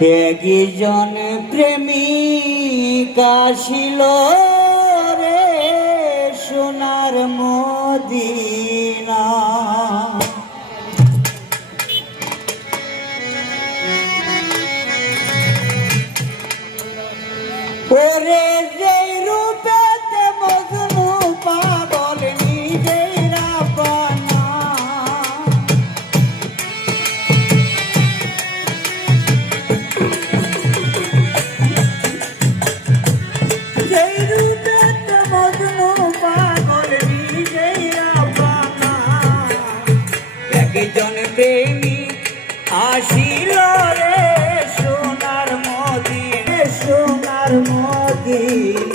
ত্যাগীজন প্রেমিকা ছিল রে সোনার মদিনা। ওরে প্রেমিক আসিল রে সোনার মদিনে সোনার মদিনে।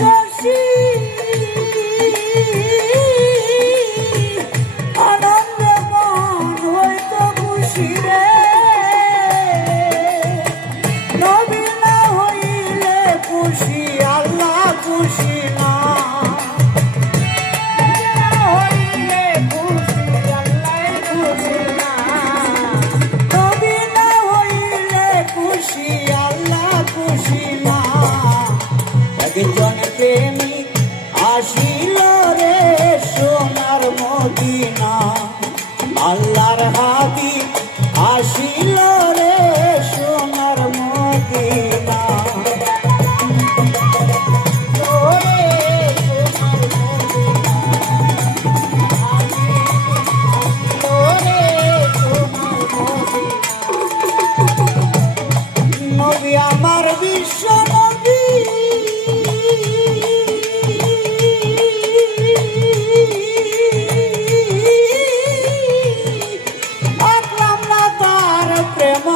高兴 আসিল রে সোনার মদিনা। আল্লাহর হাবি আসিল